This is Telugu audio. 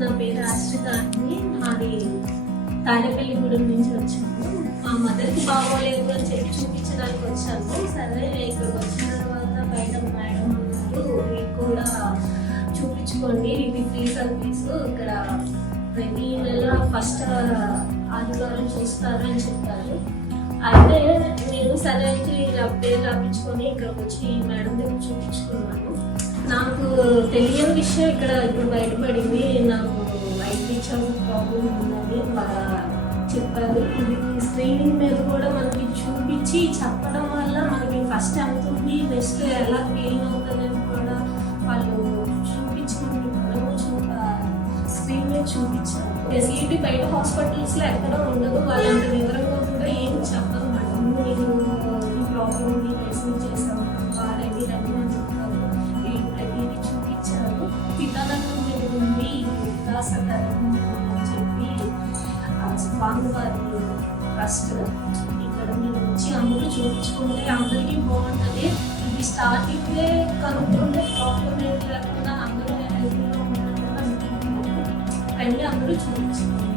నా పేరు ఆశ్రిత అండి. మాది తాడేపల్లిగూడెం నుంచి వచ్చాము. మా మదర్కి బాగోలేదు అని చెప్పి చూపించడానికి వచ్చాము. సరే ఇక్కడికి వచ్చిన తర్వాత బయట మేడం అన్నారు, మీకు కూడా చూపించుకోండి, ఇది ఫ్రీ సర్వీస్, ఇక్కడ ప్రతి నెల ఫస్ట్ ఆదివారం చూస్తారు అని చెప్పారు. అయితే నేను సరే అయితే పేరు రాపించుకొని ఇక్కడికి వచ్చి మేడం దగ్గర చూపించుకున్నాను. నాకు తెలియని విషయం ఇక్కడ ఇప్పుడు బయటపడింది. నాకు వైట్ టీచర్ ప్రాబ్లం ఉందని చెప్పారు. ఇది స్క్రీనింగ్ మీద కూడా మనకి చూపించి చెప్పడం వల్ల మనకి ఫస్ట్ ఎంత ఉంది, నెక్స్ట్ ఎలా క్లీన్ అవుతుందని కూడా వాళ్ళు చూపించుకుని స్క్రీన్ మీద చూపించారు. ఫెసిలిటీ బయట హాస్పిటల్స్లో ఎక్కడ ఉండదు. వాళ్ళంత వివరంగా కూడా ఏం చెప్పరు మేడం. మీరు ఈ ప్రాబ్లం ఉంది, మెడిసిన్ చేసాము, వాడండి రండి అని చెప్తారు. ప్రతిదీ చూపించారు. పిల్లలకు మీరు ఉంది వికాసకరం అని చెప్పి స్వామివారి ట్రస్ట్ ఇక్కడ మీరు వచ్చి అందరూ చూపించుకుంటే అందరికీ బాగుంటుంది. ఇది స్టార్టింగ్లే కనుక్కుంటే ప్రాబ్లం ఏం లేకుండా అందరూ హెల్త్లో ఉండడం రండి అందరూ చూపించారు.